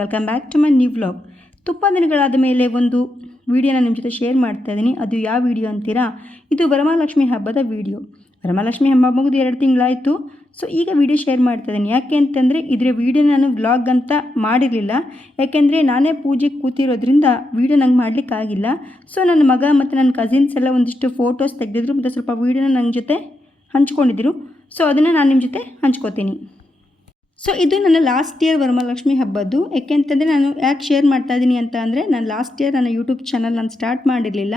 Welcome back to my new vlog ತುಂಬ ದಿನಗಳಾದ ಮೇಲೆ ಒಂದು ವಿಡಿಯೋನ ನಿಮ್ಮ ಜೊತೆ ಶೇರ್ ಮಾಡ್ತಾ ಇದ್ದೀನಿ. ಅದು ಯಾವ ವಿಡಿಯೋ ಅಂತೀರಾ? ಇದು ವರಮಹಾಲಕ್ಷ್ಮಿ ಹಬ್ಬದ ವಿಡಿಯೋ ವರಮಹಾಲಕ್ಷ್ಮಿ ಹಬ್ಬ ಮುಗಿದು ಎರಡು ತಿಂಗಳಾಯಿತು. ಸೊ ಈಗ ವಿಡಿಯೋ ಶೇರ್ ಮಾಡ್ತಾ ಇದ್ದೀನಿ. ಯಾಕೆ ಅಂತಂದರೆ, ಇದರ ವಿಡಿಯೋ ನಾನು ವ್ಲಾಗ್ ಅಂತ ಮಾಡಿರಲಿಲ್ಲ. ಯಾಕೆಂದರೆ, ನಾನೇ ಪೂಜೆಗೆ ಕೂತಿರೋದ್ರಿಂದ ವಿಡಿಯೋ ನಂಗೆ ಮಾಡಲಿಕ್ಕಾಗಿಲ್ಲ ಸೊ ನನ್ನ ಮಗ ಮತ್ತು ನನ್ನ ಕಸಿನ್ಸ್ ಎಲ್ಲ ಒಂದಿಷ್ಟು ಫೋಟೋಸ್ ತೆಗೆದಿದ್ರು ಮತ್ತು ಸ್ವಲ್ಪ ವೀಡಿಯೋನ ನನ್ನ ಜೊತೆ ಹಂಚ್ಕೊಂಡಿದ್ದರು ಸೊ ಅದನ್ನು ನಾನು ನಿಮ್ಮ ಜೊತೆ ಹಂಚ್ಕೋತೀನಿ. ಸೊ ಇದು ನನ್ನ ಲಾಸ್ಟ್ ಇಯರ್ ವರಮಹಾಲಕ್ಷ್ಮಿ ಹಬ್ಬದ್ದು. ಯಾಕೆಂತಂದರೆ ನಾನು ಯಾಕೆ ಶೇರ್ ಮಾಡ್ತಾ ಇದ್ದೀನಿ ಅಂತ ಅಂದರೆ ನಾನು ಲಾಸ್ಟ್ ಇಯರ್ ನನ್ನ ಯೂಟ್ಯೂಬ್ ಚಾನಲ್ ನಾನು ಸ್ಟಾರ್ಟ್ ಮಾಡಿರಲಿಲ್ಲ.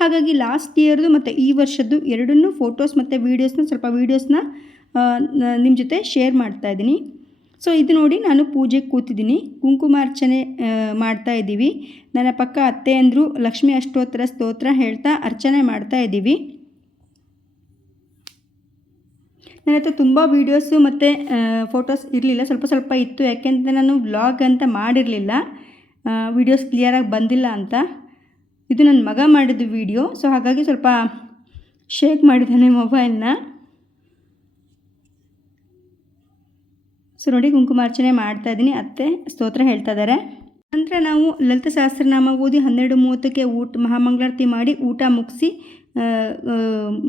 ಹಾಗಾಗಿ ಲಾಸ್ಟ್ ಇಯರ್ದು ಮತ್ತು ಈ ವರ್ಷದ್ದು ಎರಡನ್ನೂ ಫೋಟೋಸ್ ಮತ್ತು ವೀಡಿಯೋಸ್ನ ಸ್ವಲ್ಪ ವೀಡಿಯೋಸ್ನ ನಿಮ್ಮ ಜೊತೆ ಶೇರ್ ಮಾಡ್ತಾ ಇದ್ದೀನಿ ಸೊ ಇದು ನೋಡಿ ನಾನು ಪೂಜೆಗೆ ಕೂತಿದ್ದೀನಿ ಕುಂಕುಮಾರ್ಚನೆ ಮಾಡ್ತಾ ಇದ್ದೀವಿ ನನ್ನ ಪಕ್ಕ ಅತ್ತೆ ಅಂದರು ಲಕ್ಷ್ಮೀ ಅಷ್ಟೋತ್ತರ ಸ್ತೋತ್ರ ಹೇಳ್ತಾ ಅರ್ಚನೆ ಮಾಡ್ತಾ ಇದ್ದೀವಿ ನನ್ನ ಹತ್ರ ತುಂಬ ವೀಡಿಯೋಸು ಮತ್ತು ಫೋಟೋಸ್ ಇರಲಿಲ್ಲ. ಸ್ವಲ್ಪ ಸ್ವಲ್ಪ ಇತ್ತು. ಯಾಕೆಂದರೆ ನಾನು ವ್ಲಾಗ್ ಅಂತ ಮಾಡಿರಲಿಲ್ಲ. ವೀಡಿಯೋಸ್ ಕ್ಲಿಯರಾಗಿ ಬಂದಿಲ್ಲ ಅಂತ. ಇದು ನನ್ನ ಮಗ ಮಾಡಿದ್ದು ವೀಡಿಯೋ ಸೊ ಹಾಗಾಗಿ ಸ್ವಲ್ಪ ಶೇಕ್ ಮಾಡಿದ್ದಾನೆ ಮೊಬೈಲ್ನ ಸೊ ನೋಡಿ ಕುಂಕುಮಾರ್ಚನೆ ಮಾಡ್ತಾ ಇದ್ದೀನಿ. ಅತ್ತೆ ಸ್ತೋತ್ರ ಹೇಳ್ತಾ ಇದ್ದಾರೆ. ನಂತರ ನಾವು ಲಲಿತ ಸಹಸ್ರನಾಮ ಓದಿ ಹನ್ನೆರಡು ಮೂವತ್ತಕ್ಕೆ ಊಟ, ಮಹಾಮಂಗಳಾರತಿ ಮಾಡಿ ಊಟ ಮುಗಿಸಿ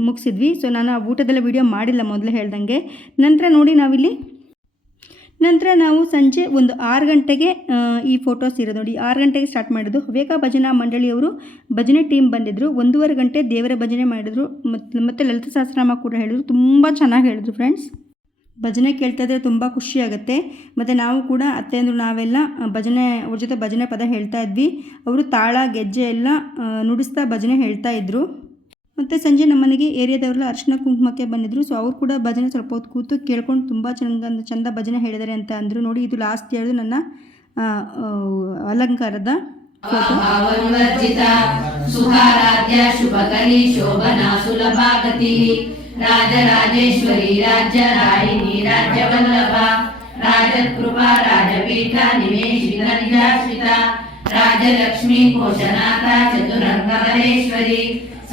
ಮುಗಿಸಿದ್ವಿ. ಸೊ ನಾನು ಆ ಊಟದೆಲ್ಲ ವೀಡಿಯೋ ಮಾಡಿಲ್ಲ ಮೊದಲೇ ಹೇಳ್ದಂಗೆ. ನಂತರ ನೋಡಿ ನಾವಿಲ್ಲಿ. ನಂತರ ನಾವು ಸಂಜೆ ಒಂದು ಆರು ಗಂಟೆಗೆ ಈ ಫೋಟೋಸ್ ಇರೋದು ನೋಡಿ. ಆರು ಗಂಟೆಗೆ ಸ್ಟಾರ್ಟ್ ಮಾಡಿದ್ದು. ಹವ್ಯಕ ಭಜನಾ ಮಂಡಳಿಯವರು ಭಜನೆ ಟೀಮ್ ಬಂದಿದ್ದರು ಒಂದೂವರೆ ಗಂಟೆ ದೇವರ ಭಜನೆ ಮಾಡಿದ್ರು. ಮತ್ತು ಮತ್ತು ಲಲಿತ ಸಹಸ್ರನಾಮ ಕೂಡ ಹೇಳಿದರು. ತುಂಬ ಚೆನ್ನಾಗಿ ಹೇಳಿದ್ರು ಫ್ರೆಂಡ್ಸ್ ಭಜನೆ ಕೇಳ್ತಾ ಇದ್ರೆ ತುಂಬ ಖುಷಿ ಆಗುತ್ತೆ. ಮತ್ತು ನಾವು ಕೂಡ ಅತ್ತೆಂದ್ರು ನಾವೆಲ್ಲ ಭಜನೆ, ಅವ್ರ ಜೊತೆ ಭಜನೆ ಪದ ಹೇಳ್ತಾ ಇದ್ವಿ. ಅವರು ತಾಳ, ಗೆಜ್ಜೆ ಎಲ್ಲ ನುಡಿಸ್ತಾ ಭಜನೆ ಹೇಳ್ತಾ ಇದ್ದರು ಮತ್ತು ಸಂಜೆ ನಮ್ಮನೆಗೆ ಏರಿಯಾದವರೆಲ್ಲ ಅರ್ಶಿನ ಕುಂಕುಮಕ್ಕೆ ಬಂದಿದ್ದರು ಸೊ ಅವ್ರು ಕೂಡ ಭಜನೆ ಸ್ವಲ್ಪ ಹೊತ್ತು ಕೂತು ಕೇಳ್ಕೊಂಡು ತುಂಬ ಚೆನ್ನ ಚಂದ ಭಜನೆ ಹೇಳಿದ್ದಾರೆ ಅಂತ ಅಂದರು. ನೋಡಿ, ಇದು ಲಾಸ್ಟ್ ಹೇಳೋದು ನನ್ನ ಅಲಂಕಾರದ ರಾಜರಾಜೇಶ್ವರಿ ರಾಜ್ಯ ರಾಯಿಣಿ ರಾಜ್ಯವಲ್ಲಭ ರಾಜ ರಾಜ ನಿವೇಶಿತ ನಿಜಾಶ್ರಿತ ರಾಜಲಕ್ಷ್ಮಿ ಕೋಶನಾಥ ಚತುರಂಗವರೇಶ್ವರಿ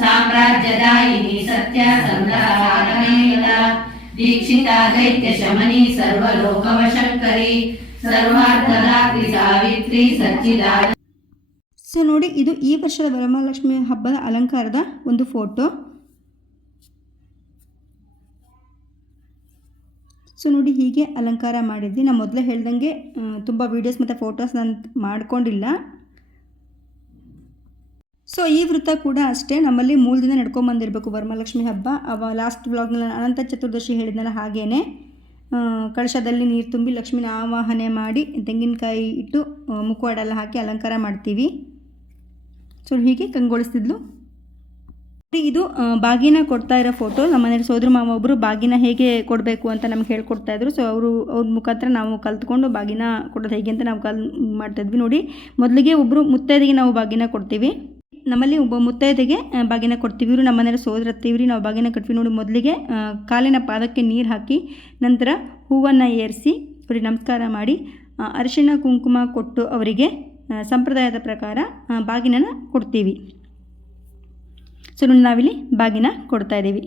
ಸಾಮ್ರಾಜ್ಯದಾಯಿನಿ ಸತ್ಯ ಸಂಗ್ರಹಾರಣಿಯುತ ದೀಕ್ಷಿತ, ದೈತ್ಯ, ಶಮನಿ, ಸರ್ವಲೋಕವಶಂಕರಿ ಸರ್ವಾರ್ಥದಾತ್ರಿ ಸಾವಿತ್ರಿ ಸಚ್ಚಿದಾನ ಸೊ ನೋಡಿ, ಇದು ಈ ವರ್ಷದ ವರಮಹಾಲಕ್ಷ್ಮಿ ಹಬ್ಬದ ಅಲಂಕಾರದ ಒಂದು ಫೋಟೋ. ಸೊ ನೋಡಿ, ಹೀಗೆ ಅಲಂಕಾರ ಮಾಡಿದ್ವಿ. ನಾನು ಮೊದಲೇ ಹೇಳ್ದಂಗೆ ತುಂಬ ವೀಡಿಯೋಸ್ ಮತ್ತು ಫೋಟೋಸ್ ನಾನು ಮಾಡ್ಕೊಂಡಿಲ್ಲ. ಸೊ ಈ ವೃತ್ತ ಕೂಡ ಅಷ್ಟೇ, ನಮ್ಮಲ್ಲಿ ಮೂಲದಿಂದ ನಡ್ಕೊಂಬಂದಿರಬೇಕು. ವರಮಹಾಲಕ್ಷ್ಮಿ ಹಬ್ಬ, ಅವ ಲಾಸ್ಟ್ ಬ್ಲಾಗ್ನಲ್ಲಿ ಅನಂತ ಚತುರ್ದಶಿ ಹೇಳಿದ್ನಲ್ಲ ಹಾಗೇ ಕಳಶದಲ್ಲಿ ನೀರು ತುಂಬಿ ಲಕ್ಷ್ಮಿನ ಆವಾಹನೆ ಮಾಡಿ ತೆಂಗಿನಕಾಯಿ ಇಟ್ಟು ಮುಖವಾಡೆಲ್ಲ ಮುಖವಾಡ ಹಾಕಿ ಅಲಂಕಾರ ಮಾಡ್ತೀವಿ. ಸೊ ಹೀಗೆ ಕಂಗೊಳಿಸ್ತಿದ್ಲು. ಇದು ಬಾಗಿನ ಕೊಡ್ತಾ ಇರೋ ಫೋಟೋ ನಮ್ಮ ಮನೇಲಿ ಸೋದರ ಮಾವ ಒಬ್ಬರು ಬಾಗಿನ ಹೇಗೆ ಕೊಡಬೇಕು ಅಂತ ನಮ್ಗೆ ಹೇಳ್ಕೊಡ್ತಾ ಇದ್ರು. ಸೊ ಅವರು, ಅವ್ರ ಮುಖಾಂತರ ನಾವು ಕಲ್ತ್ಕೊಂಡು ಬಾಗಿನ ಕೊಡೋದು ಹೇಗೆ ಅಂತ ನಾವು ಕಲ್ ಮಾಡ್ತಾಯಿದ್ವಿ ನೋಡಿ, ಮೊದಲಿಗೆ ಒಬ್ಬರು ಮುತ್ತೈದೆಗೆ ನಾವು ಬಾಗಿನ ಕೊಡ್ತೀವಿ. ನಮ್ಮಲ್ಲಿ ಒಬ್ಬ ಮುತ್ತೈದೆಗೆ ಬಾಗಿನ ಕೊಡ್ತೀವಿ. ಇವರು ನಮ್ಮ ಮನೇಲಿ ಸೋದರ ಹತ್ತೀವ್ರಿ ನಾವು ಬಾಗಿನ ಕಟ್ವಿ ನೋಡಿ ಮೊದಲಿಗೆ ಕಾಲಿನ ಪಾದಕ್ಕೆ ನೀರು ಹಾಕಿ, ನಂತರ ಹೂವನ್ನು ಏರಿಸಿ, ಅವರಿಗೆ ನಮಸ್ಕಾರ ಮಾಡಿ ಅರಿಶಿಣ, ಕುಂಕುಮ ಕೊಟ್ಟು ಅವರಿಗೆ ಸಂಪ್ರದಾಯದ ಪ್ರಕಾರ ಬಾಗಿನ ಬಾಗಿನನ ಕೊಡ್ತೀವಿ. ಸೊ ನೋಡಿ ನಾವಿಲ್ಲಿ ಬಾಗಿನ ಕೊಡ್ತಾ ಇದ್ದೀವಿ.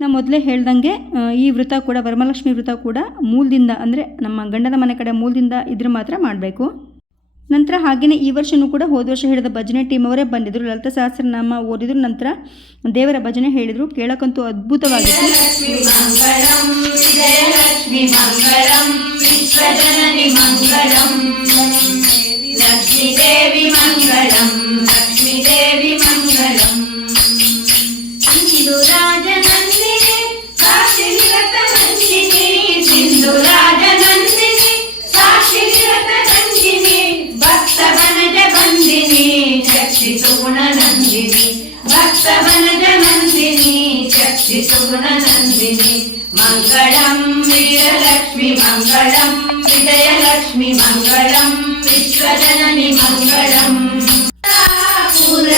ನಾವು ಮೊದಲೇ ಹೇಳ್ದಂಗೆ ಈ ವೃತ ಕೂಡ, ವರಮಹಾಲಕ್ಷ್ಮಿ ವೃತ ಕೂಡ ಮೂಲದಿಂದ, ಅಂದರೆ ನಮ್ಮ ಗಂಡನ ಮನೆ ಕಡೆ ಮೂಲದಿಂದ ಇದ್ರೆ ಮಾತ್ರ ಮಾಡಬೇಕು. ನಂತರ ಹಾಗೆಯೇ ಈ ವರ್ಷವೂ ಕೂಡ ಹೋದ ವರ್ಷ ಹೇಳಿದ ಭಜನೆ ಟೀಮ್ ಅವರೇ ಬಂದಿದ್ದರು ಲಲಿತ ಸಹಸ್ರನಾಮ ಓದಿದ್ರು. ನಂತರ ದೇವರ ಭಜನೆ ಹೇಳಿದರು. ಕೇಳಕ್ಕಂತೂ ಅದ್ಭುತವಾಗಿತ್ತು. గుణనందిని మంగళం వీరలక్ష్మి మంగళం విజయలక్ష్మి మంగళం విశ్వజనని మంగళం పూర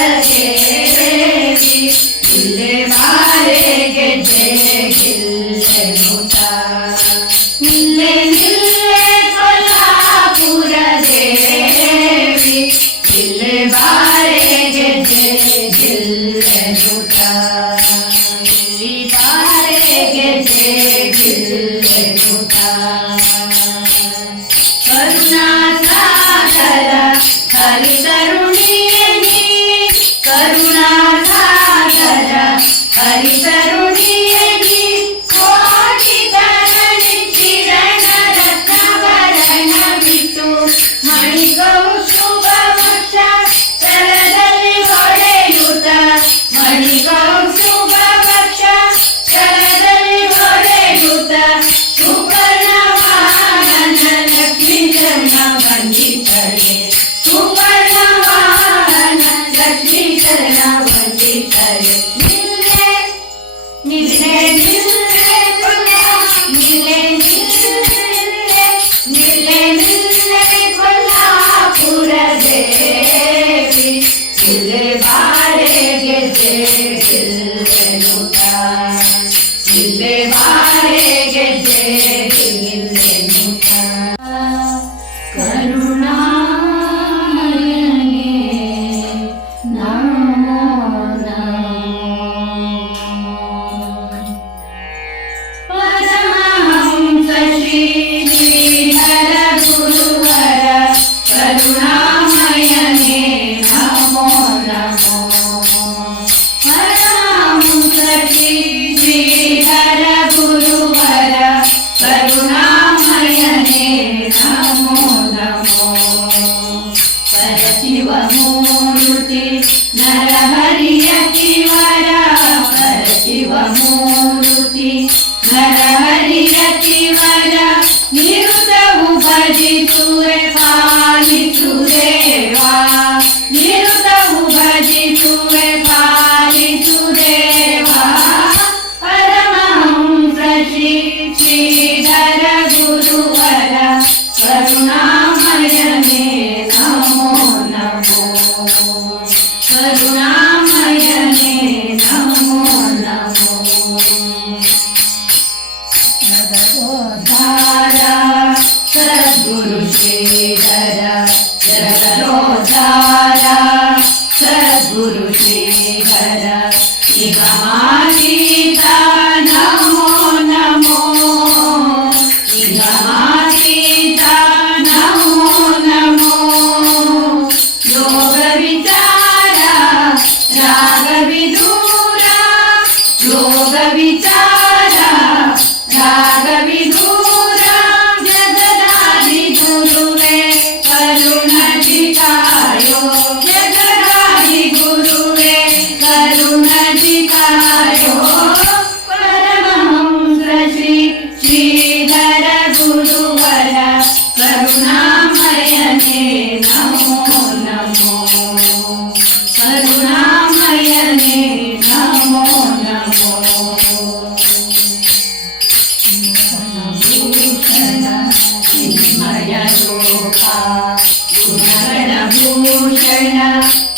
విభూషణ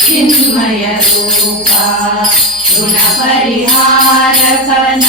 చిన్మయ రూప రుణ పరిహారకన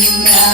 Linda.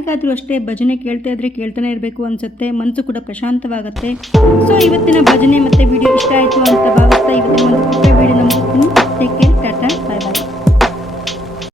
ಯಾರಿಗಾದರೂ ಅಷ್ಟೇ ಭಜನೆ ಕೇಳ್ತಾ ಇದ್ರೆ ಕೇಳ್ತಾನೆ ಇರಬೇಕು ಅನ್ಸುತ್ತೆ ಮನಸ್ಸು ಕೂಡ ಪ್ರಶಾಂತವಾಗುತ್ತೆ. ಸೊ ಇವತ್ತಿನ ಭಜನೆ ಮತ್ತು ವಿಡಿಯೋ ಇಷ್ಟ ಆಯಿತು ಅಂತ ಭಾವಿಸ್ತಾ ಇವತ್ತಿನ ಒಂದು ವಿಡಿಯೋ ಮುಗಿಸ್ತೀನಿ take care tata bye bye